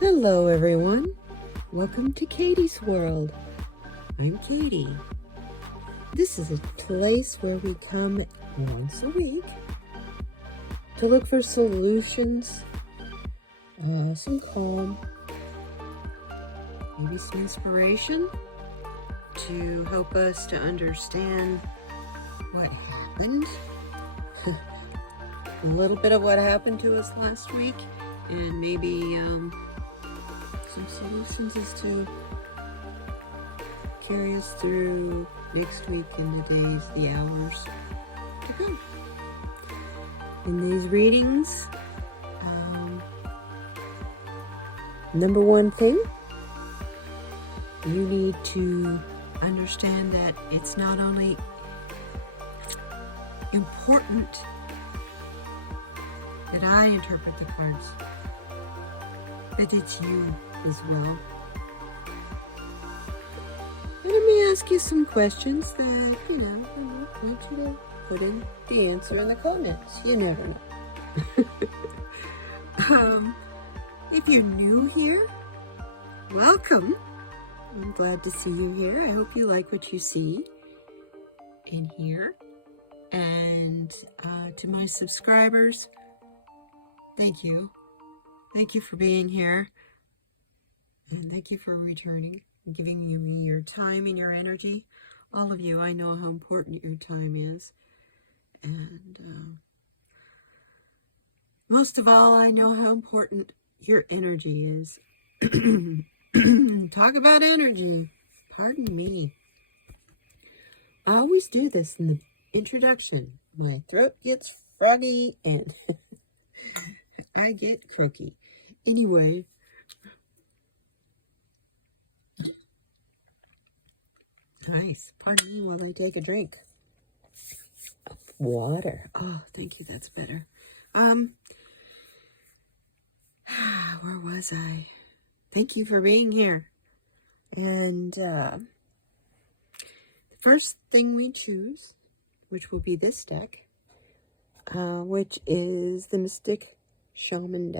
Hello everyone, welcome to Katie's World. I'm Katie. This is a place where we come once a week to look for solutions, some calm, maybe some inspiration to help us to understand what happened, a little bit of what happened to us last week, and maybe some solutions as to carry us through next week and the days, the hours to come. In these readings, number one thing, you need to understand that it's not only important that I interpret the cards, but it's you as well. And I may ask you some questions that, I want you to put in the answer in the comments. You never know. If you're new here, welcome. I'm glad to see you here. I hope you like what you see and hear. And to my subscribers, thank you. Thank you for being here. And thank you for returning and giving me your time and your energy. All of you, I know how important your time is. And most of all, I know how important your energy is. Talk about energy. Pardon me. I always do this in the introduction. My throat gets froggy and I get croaky. Anyway, nice. Pardon me while I take a drink of water. Oh, thank you. That's better. Where was I? Thank you for being here. And the first thing we choose, which will be this deck, which is the Mystical Shaman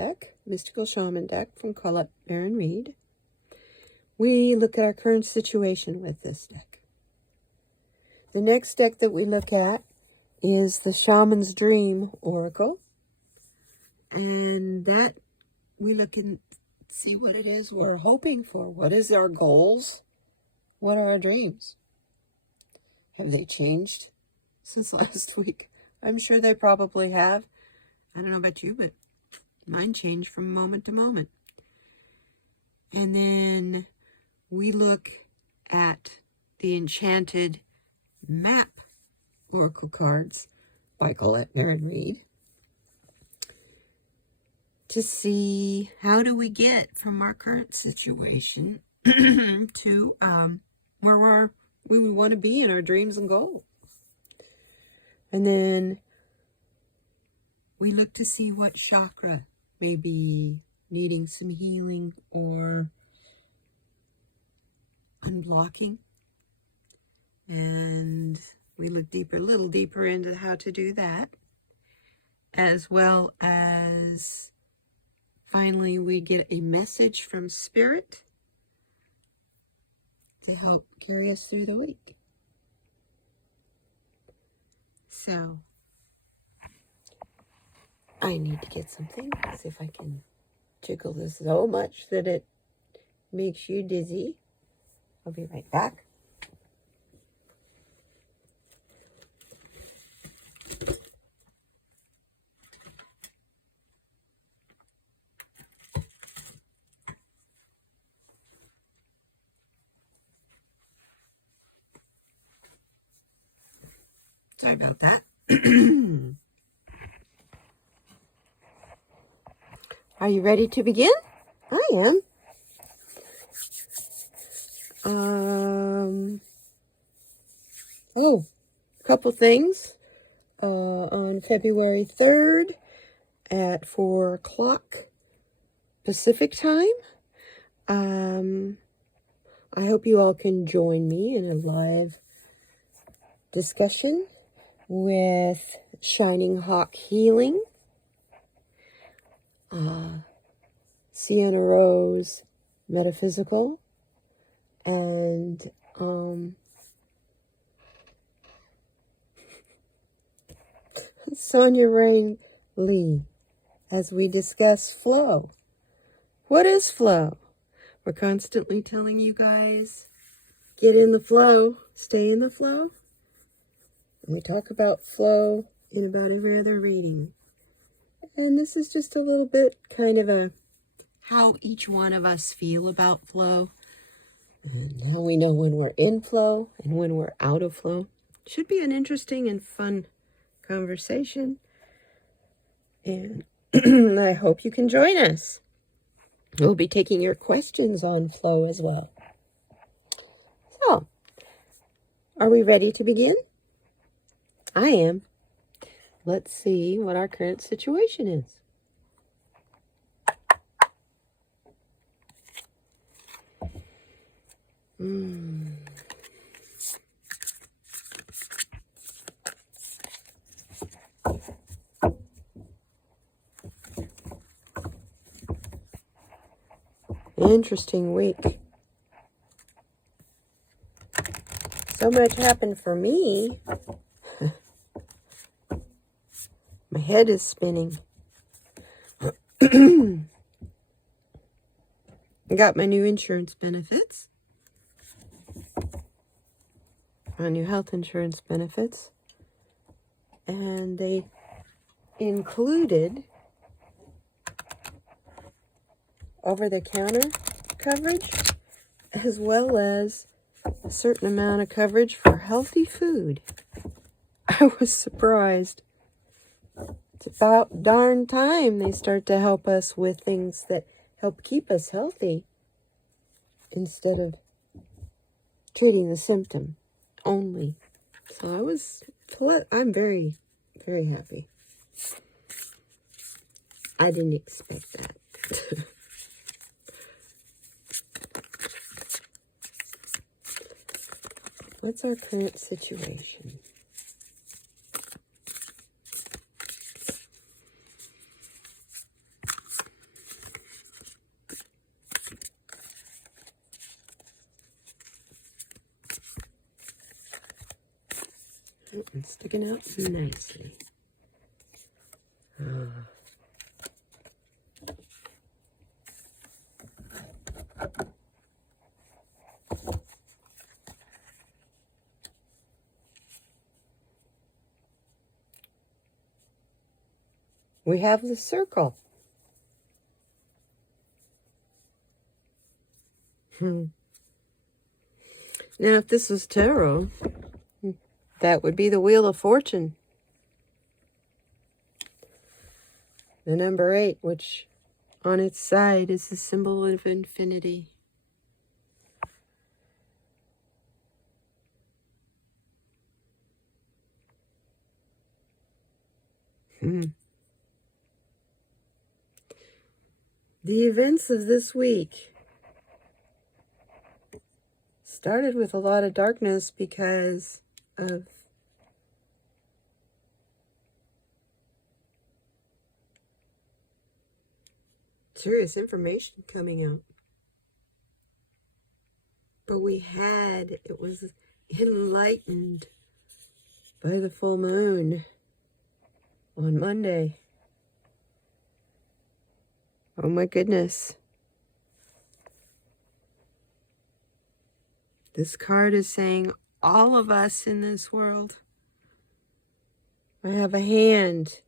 deck from Colette Baron Reed. We look at our current situation with this deck. The next deck that we look at is the Shaman's Dream Oracle. And that we look and see what it is we're hoping for. What is our goals? What are our dreams? Have they changed since last week? I'm sure they probably have. I don't know about you, but mine change from moment to moment. And then we look at the Enchanted Map Oracle cards by Colette Baron Reed to see how do we get from our current situation to where we want to be in our dreams and goals. And then we look to see what chakra may be needing some healing or unblocking. And we look a little deeper into how to do that, as well as finally we get a message from Spirit to help carry us through the week. So I need to get something. See if I can jiggle this so much that it makes you dizzy. I'll be right back. Sorry about that. Are you ready to begin? I am. A couple things. On February 3rd at 4 o'clock Pacific time, I hope you all can join me in a live discussion with Shining Hawk Healing. Sienna Rose Metaphysical, and Sonia Rain Lee, as we discuss flow. What is flow? We're constantly telling you guys, get in the flow, stay in the flow. And we talk about flow in about every other reading. And this is just a little bit kind of a how each one of us feel about flow. And now we know when we're in flow and when we're out of flow. Should be an interesting and fun conversation. And I hope you can join us. We'll be taking your questions on flow as well. So, are we ready to begin? I am. Let's see what our current situation is. Interesting week. So much happened for me. My head is spinning. I got my new insurance benefits. My new health insurance benefits. And they included over-the-counter coverage, as well as a certain amount of coverage for healthy food. I was surprised. It's about darn time they start to help us with things that help keep us healthy instead of treating the symptom only. So I'm very, very happy. I didn't expect that. What's our current situation? Oh, it's sticking out nicely. We have the circle. Now, if this was tarot, that would be the Wheel of Fortune. The number 8, which on its side is the symbol of infinity. The events of this week started with a lot of darkness because of serious information coming out. But it was enlightened by the full moon on Monday. Oh my goodness. This card is saying all of us in this world have a hand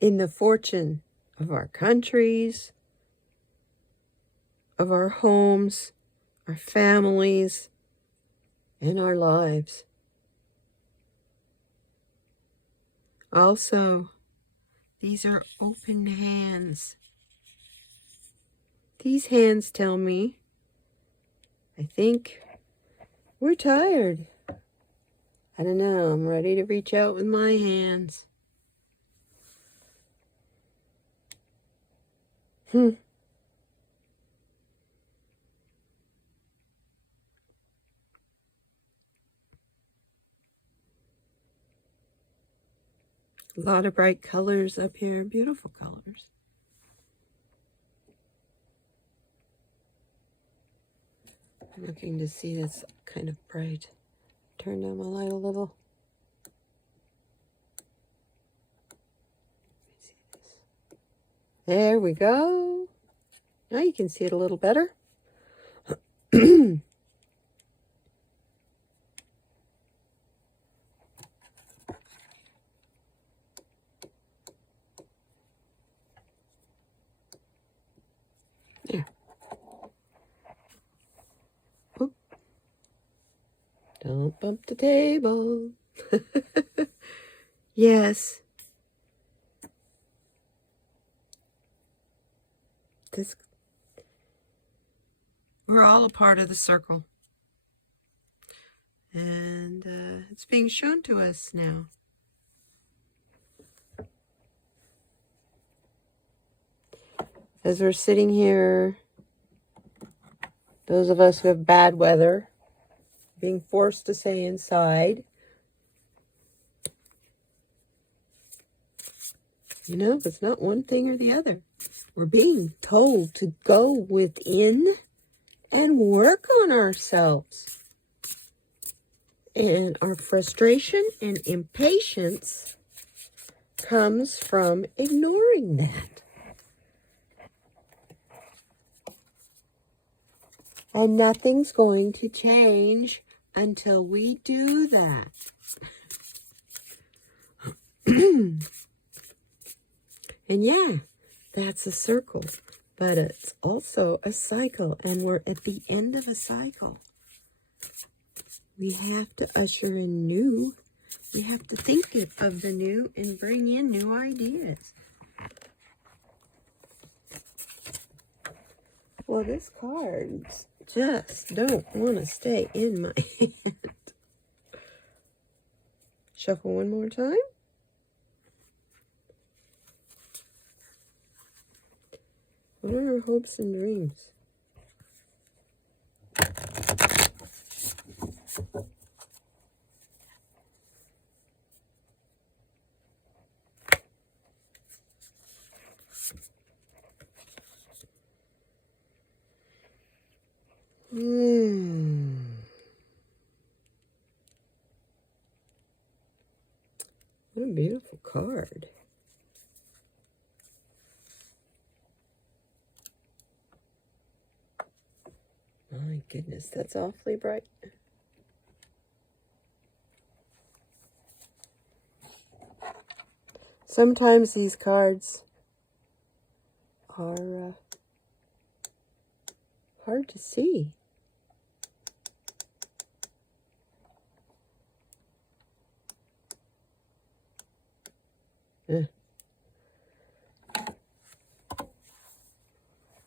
in the fortune of our countries, of our homes, our families, and our lives. Also, these are open hands. These hands tell me, I think we're tired. I don't know, I'm ready to reach out with my hands. A lot of bright colors up here, beautiful colors. I'm looking to see that's kind of bright. Turn down my light a little. There we go. Now you can see it a little better. There. Oop. Don't bump the table. Yes. We're all a part of the circle. And it's being shown to us now. As we're sitting here, those of us who have bad weather, being forced to stay inside, you know, it's not one thing or the other. We're being told to go within and work on ourselves. And our frustration and impatience comes from ignoring that. And nothing's going to change until we do that. And yeah, that's a circle, but it's also a cycle, and we're at the end of a cycle. We have to usher in new. We have to think of the new and bring in new ideas. Well, this cards just don't want to stay in my hand. Shuffle one more time. What are our hopes and dreams? What a beautiful card. My goodness, that's awfully bright. Sometimes these cards are hard to see.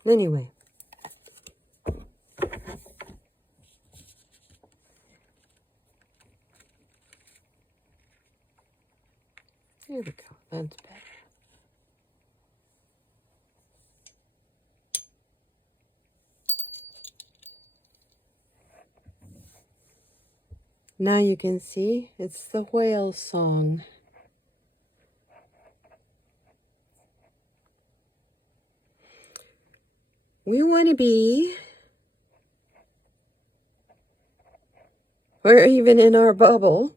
Anyway. There we go. That's better. Now you can see it's the whale song. We want to be, or even in our bubble,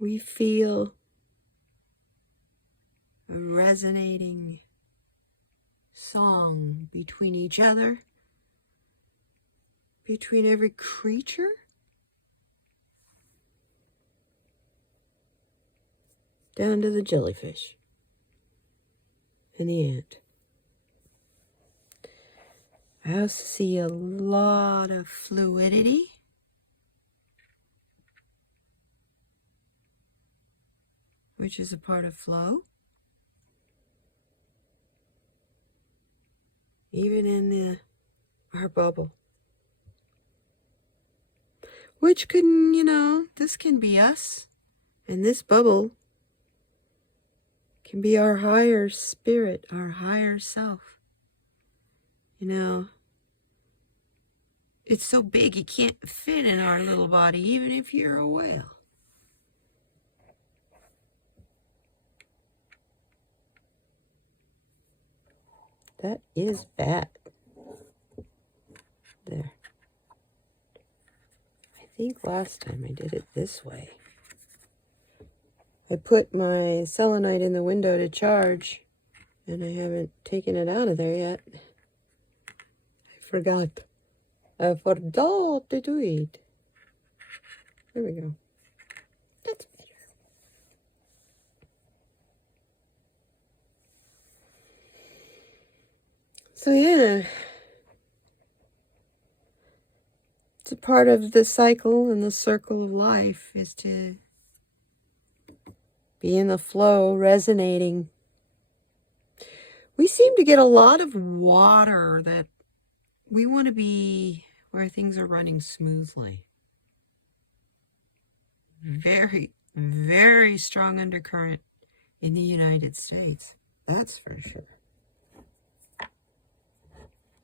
we feel a resonating song between each other, between every creature, down to the jellyfish and the ant. I also see a lot of fluidity. Which is a part of flow. Even in our bubble. Which can, you know, this can be us. And this bubble can be our higher spirit, our higher self. You know, it's so big it can't fit in our little body, even if you're a whale. That is bad. There. I think last time I did it this way. I put my selenite in the window to charge, and I haven't taken it out of there yet. I forgot to do it. There we go. That's better. So yeah, it's a part of the cycle and the circle of life is to be in the flow, resonating. We seem to get a lot of water that we want to be where things are running smoothly. Very, very strong undercurrent in the United States. That's for sure.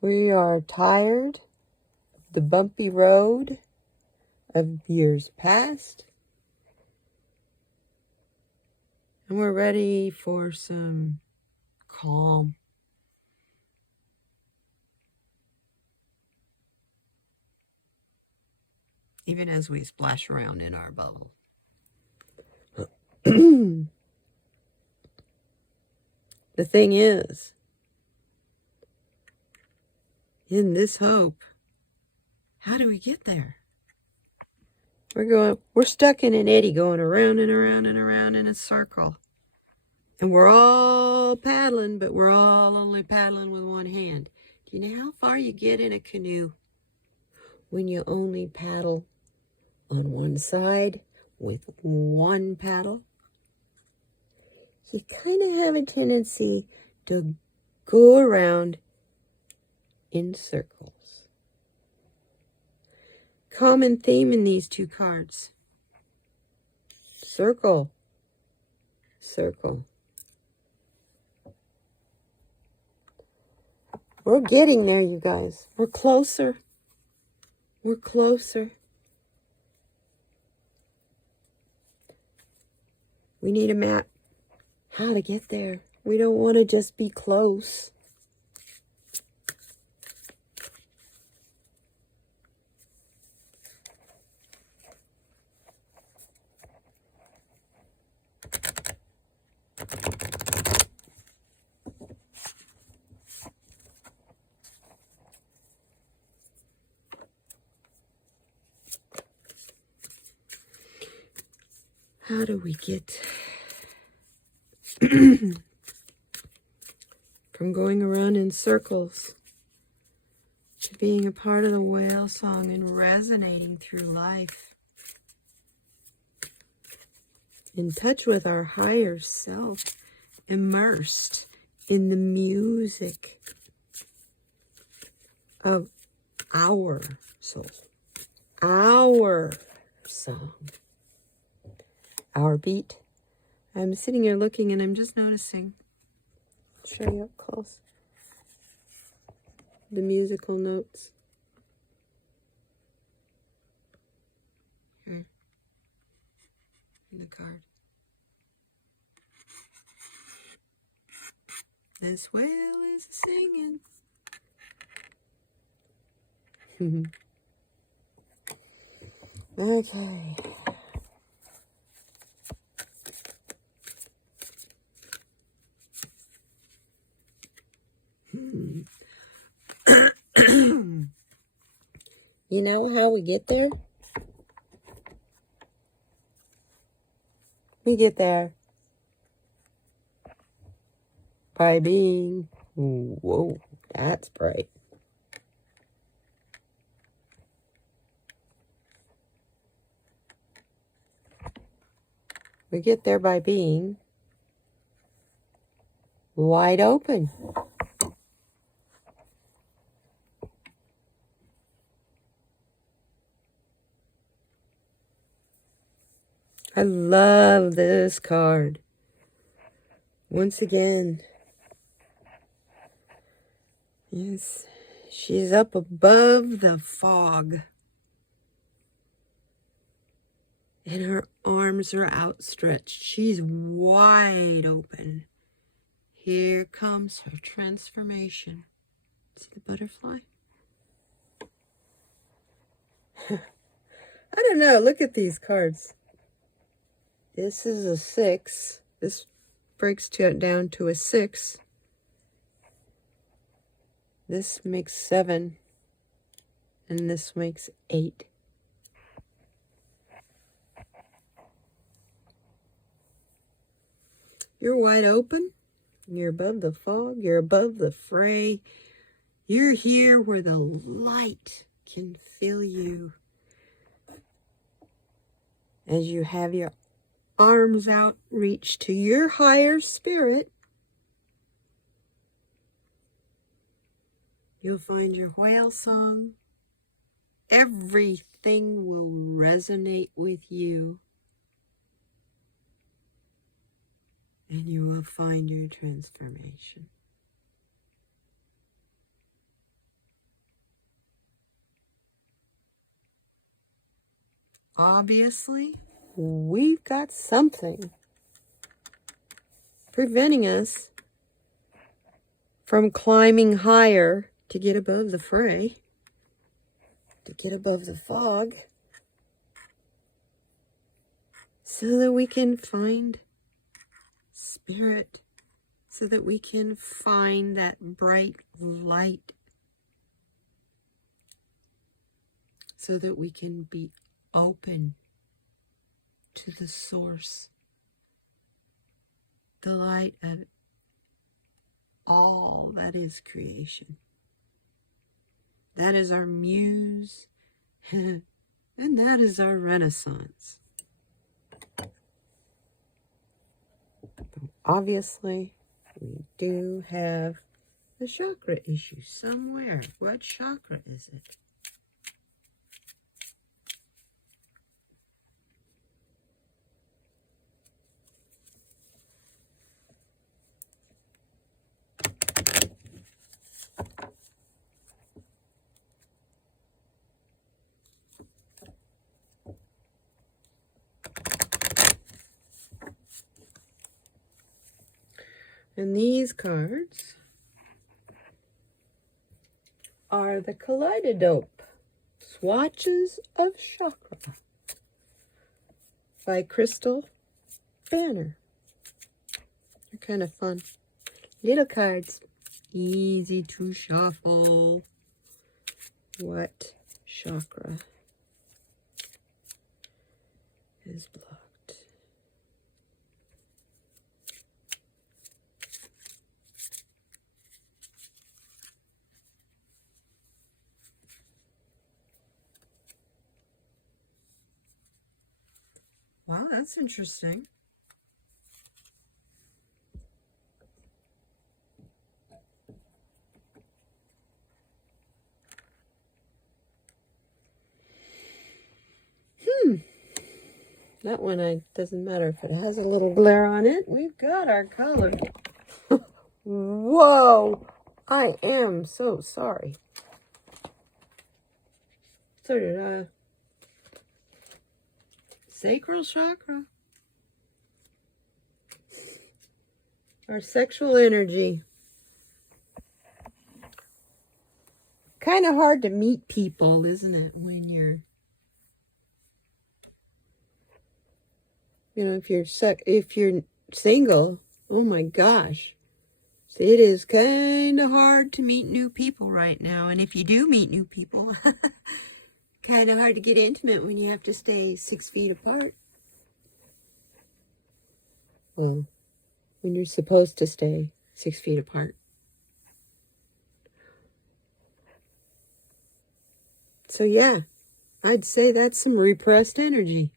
We are tired of the bumpy road of years past. And we're ready for some calm. Even as we splash around in our bubble. The thing is, in this hope, how do we get there? We're stuck in an eddy going around and around and around in a circle. And we're all paddling, but we're all only paddling with one hand. Do you know how far you get in a canoe when you only paddle on one side with one paddle? You kind of have a tendency to go around in circles. Common theme in these two cards. Circle. Circle. We're getting there, you guys. We're closer. We're closer. We need a map. How to get there. We don't want to just be close. How do we get from going around in circles to being a part of the whale song and resonating through life? In touch with our higher self, immersed in the music of our soul, our song, our beat. I'm sitting here looking and I'm just noticing. I'll show you up close. The musical notes. Here. In the card. This whale is singing. Okay. You know how we get there? We get there by being, whoa, that's bright. We get there by being wide open. I love this card. Once again, yes, she's up above the fog. And her arms are outstretched. She's wide open. Here comes her transformation. See the butterfly? I don't know. Look at these cards. This is a 6. This breaks down to a 6. This makes 7. And this makes 8. You're wide open. You're above the fog. You're above the fray. You're here where the light can fill you. As you have your arms out, reach to your higher spirit, you'll find your whale song. Everything will resonate with you. And you will find your transformation. Obviously, we've got something preventing us from climbing higher to get above the fray, to get above the fog, so that we can find spirit, so that we can find that bright light, so that we can be open to the source, the light of all that is creation. That is our muse, and that is our renaissance. Obviously, we do have a chakra issue somewhere. What chakra is it? And these cards are the Kaleidodope Swatches of Chakra by Crystal Banner. They're kind of fun. Little cards, easy to shuffle. What chakra is blocked? Wow, that's interesting. That one, doesn't matter if it has a little glare on it. We've got our color. Whoa! I am so sorry. So did I. Sacral Chakra. Our sexual energy. Kind of hard to meet people, isn't it, when you're... You know, if you're single, oh my gosh. It is kind of hard to meet new people right now. And if you do meet new people, kind of hard to get intimate when you have to stay 6 feet apart. Well, when you're supposed to stay 6 feet apart. So yeah, I'd say that's some repressed energy.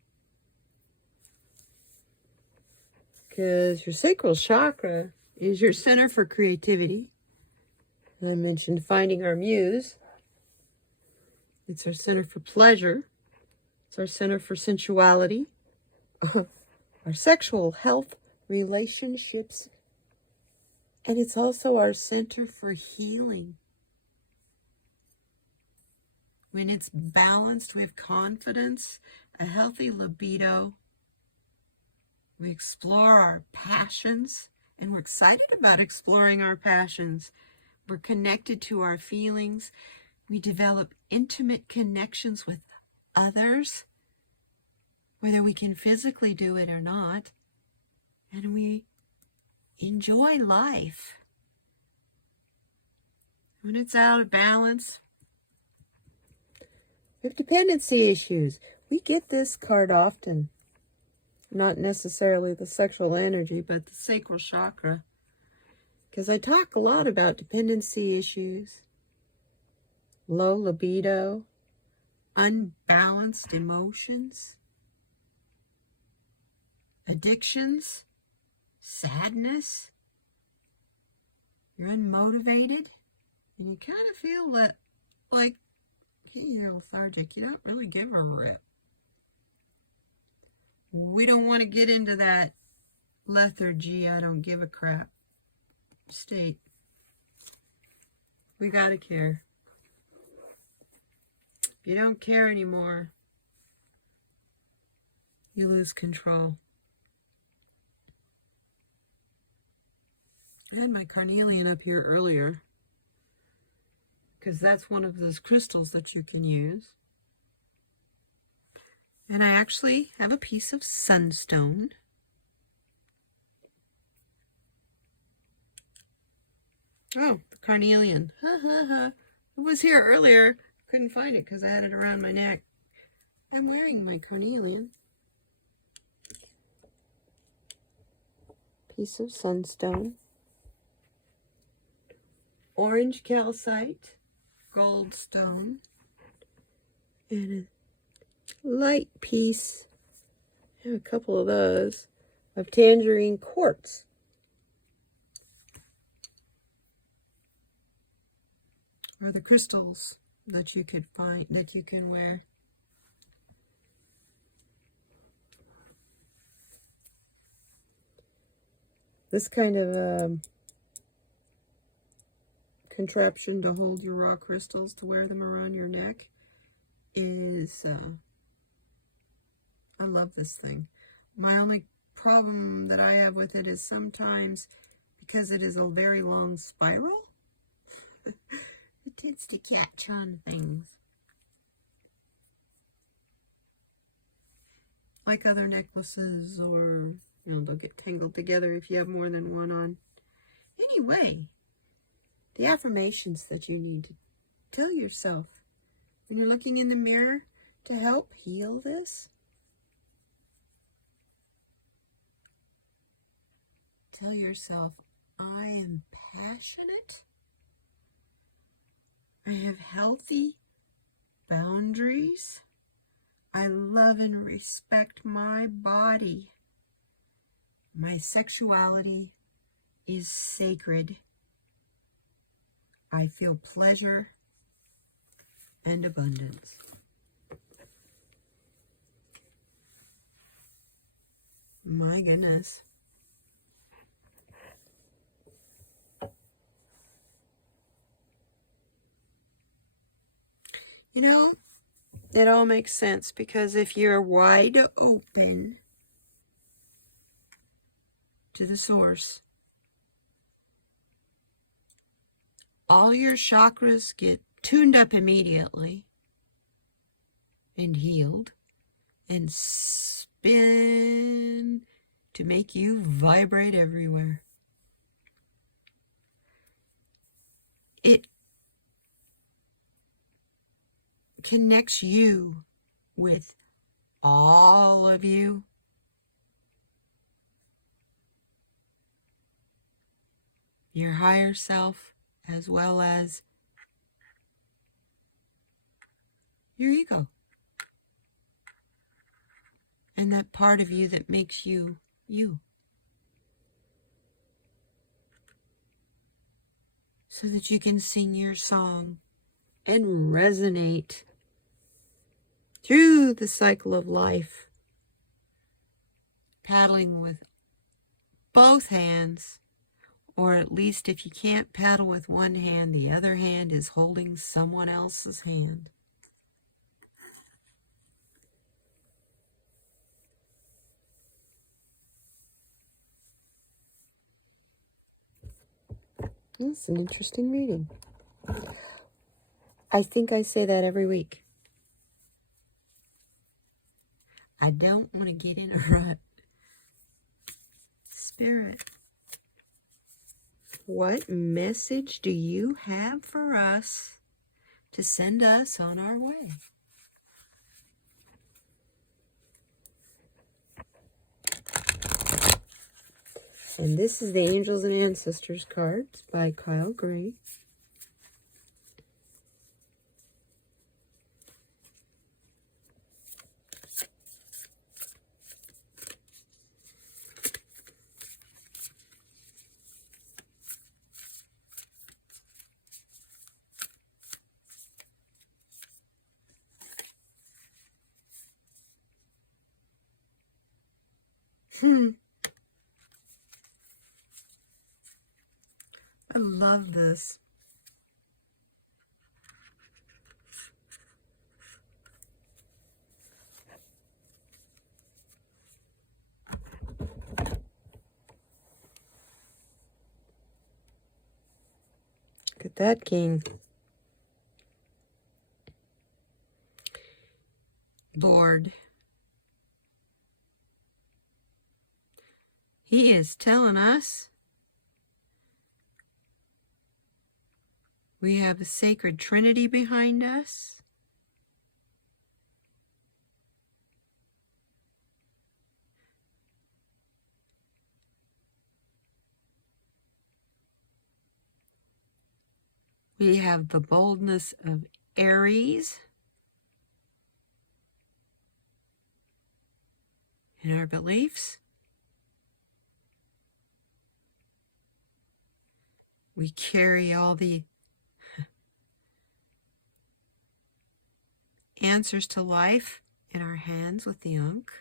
Because your sacral chakra is your center for creativity. I mentioned finding our muse. It's our center for pleasure. It's our center for sensuality. Our sexual health, relationships. And it's also our center for healing. When it's balanced with confidence, a healthy libido, we explore our passions, and we're excited about exploring our passions. We're connected to our feelings. We develop intimate connections with others, whether we can physically do it or not, and we enjoy life. When it's out of balance, we have dependency issues. We get this card often. Not necessarily the sexual energy, but the Sacral Chakra. Because I talk a lot about dependency issues, low libido, unbalanced emotions, addictions, sadness. You're unmotivated, and you kind of feel that, like, you're lethargic. You don't really give a rip. We don't want to get into that lethargy, I don't give a crap state. We gotta care. If you don't care anymore, you lose control. I had my carnelian up here earlier because that's one of those crystals that you can use. And I actually have a piece of sunstone. Oh, the carnelian. It was here earlier. Couldn't find it because I had it around my neck. I'm wearing my carnelian. Piece of sunstone. Orange calcite. Gold stone. And a light piece, I have a couple of those, of tangerine quartz. Or the crystals that you could find, that you can wear. This kind of contraption to hold your raw crystals, to wear them around your neck, is I love this thing. My only problem that I have with it is sometimes, because it is a very long spiral, it tends to catch on things. Like other necklaces, or, they'll get tangled together if you have more than one on. Anyway, the affirmations that you need to tell yourself when you're looking in the mirror to help heal this. Tell yourself, I am passionate. I have healthy boundaries. I love and respect my body. My sexuality is sacred. I feel pleasure and abundance. My goodness. It all makes sense, because if you're wide open to the source, all your chakras get tuned up immediately and healed and spin to make you vibrate everywhere. It connects you with all of you. Your higher self, as well as your ego. And that part of you that makes you, you. So that you can sing your song and resonate through the cycle of life, paddling with both hands, or at least if you can't paddle with one hand, the other hand is holding someone else's hand. It's an interesting reading. I think I say that every week. I don't want to get in a rut. Spirit, what message do you have for us to send us on our way? And this is the Angels and Ancestors cards by Kyle Gray. I love this. Look at that king. Lord, he is telling us we have a sacred Trinity behind us. We have the boldness of Aries in our beliefs. We carry all the answers to life in our hands with the Ankh.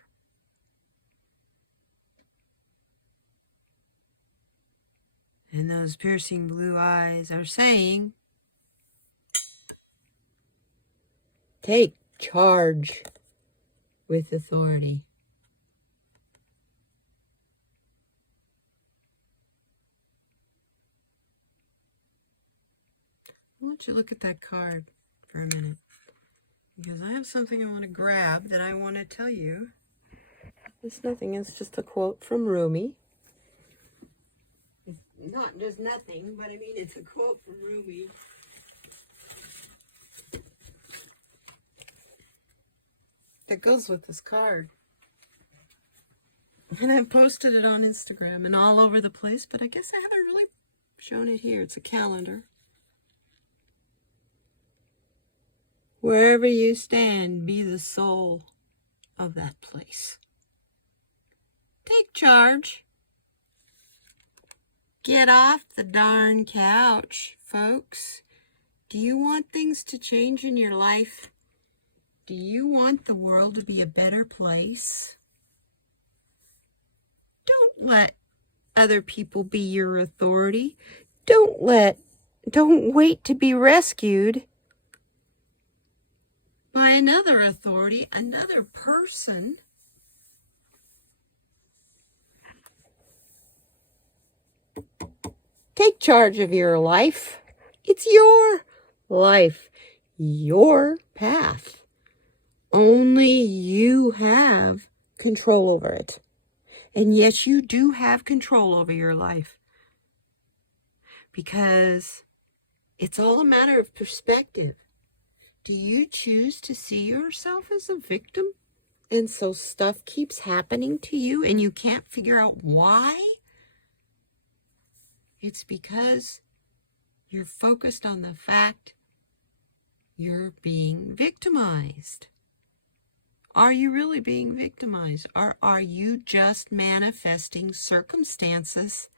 And those piercing blue eyes are saying, take charge with authority. I want you to look at that card for a minute, because I have something I want to grab that I want to tell you. It's nothing, it's just a quote from Rumi. It's not just nothing, but I mean it's a quote from Rumi. That goes with this card. And I've posted it on Instagram and all over the place, but I guess I haven't really shown it here. It's a calendar. Wherever you stand, be the soul of that place. Take charge. Get off the darn couch, folks. Do you want things to change in your life? Do you want the world to be a better place? Don't let other people be your authority. Don't wait to be rescued by another authority, another person. Take charge of your life. It's your life, your path. Only you have control over it. And yes, you do have control over your life, because it's all a matter of perspective. Do you choose to see yourself as a victim? And so stuff keeps happening to you and you can't figure out why? It's because you're focused on the fact you're being victimized. Are you really being victimized? Or are you just manifesting circumstances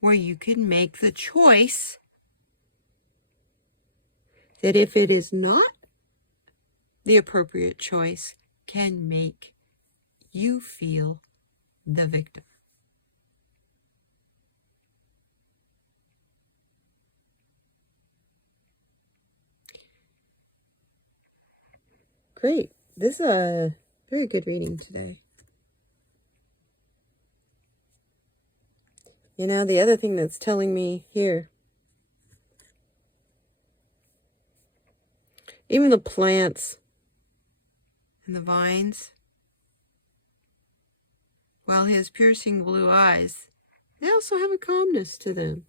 where you can make the choice that, if it is not the appropriate choice, can make you feel the victim? Great. This is a very good reading today. You know, the other thing that's telling me here, even the plants and the vines, while his piercing blue eyes, they also have a calmness to them.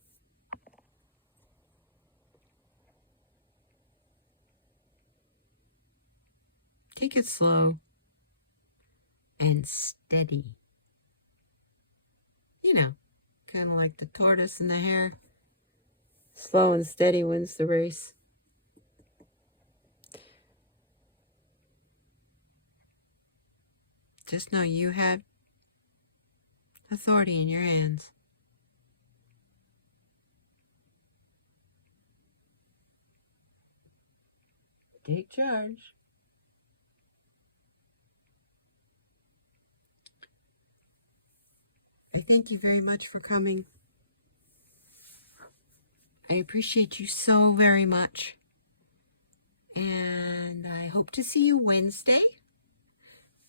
Take it slow and steady. You know, kind of like the tortoise and the hare. Slow and steady wins the race. Just know you have authority in your hands. Take charge. I thank you very much for coming. I appreciate you so very much. And I hope to see you Wednesday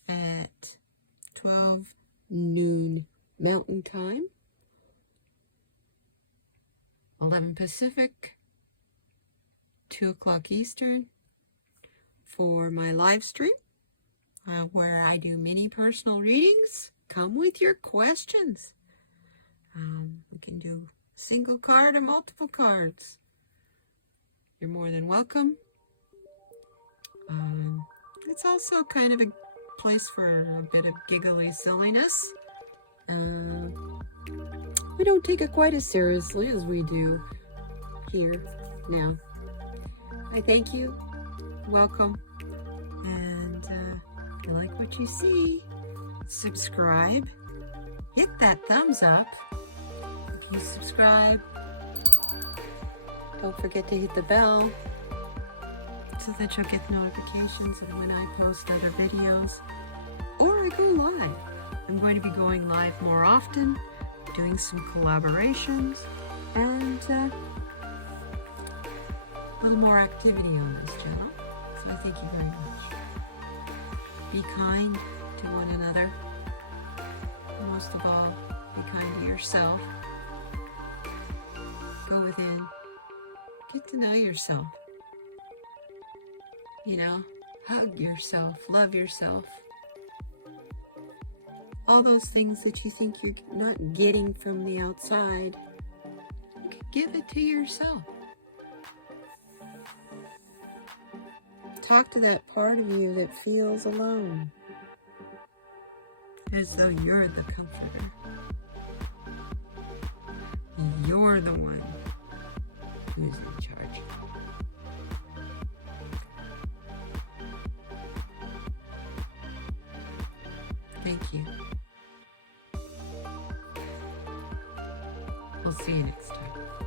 at 12 noon Mountain Time, 11 Pacific, 2 o'clock Eastern, for my live stream where I do mini personal readings. Come with your questions. We can do single card and multiple cards. You're more than welcome. It's also kind of a place for a bit of giggly silliness. We don't take it quite as seriously as we do here now. I thank you. Welcome. And if you like what you see, subscribe. Hit that thumbs up. If you subscribe, don't forget to hit the bell so that you'll get notifications of when I post other videos or I go live. I'm going to be going live more often, doing some collaborations, and a little more activity on this channel. So I thank you very much. Be kind to one another. Most of all, be kind to yourself. Go within. Get to know yourself. You know, hug yourself, love yourself. All those things that you think you're not getting from the outside, you can give it to yourself. Talk to that part of you that feels alone, as though you're the comforter. You're the one who's in charge. Thank you. We'll see you next time.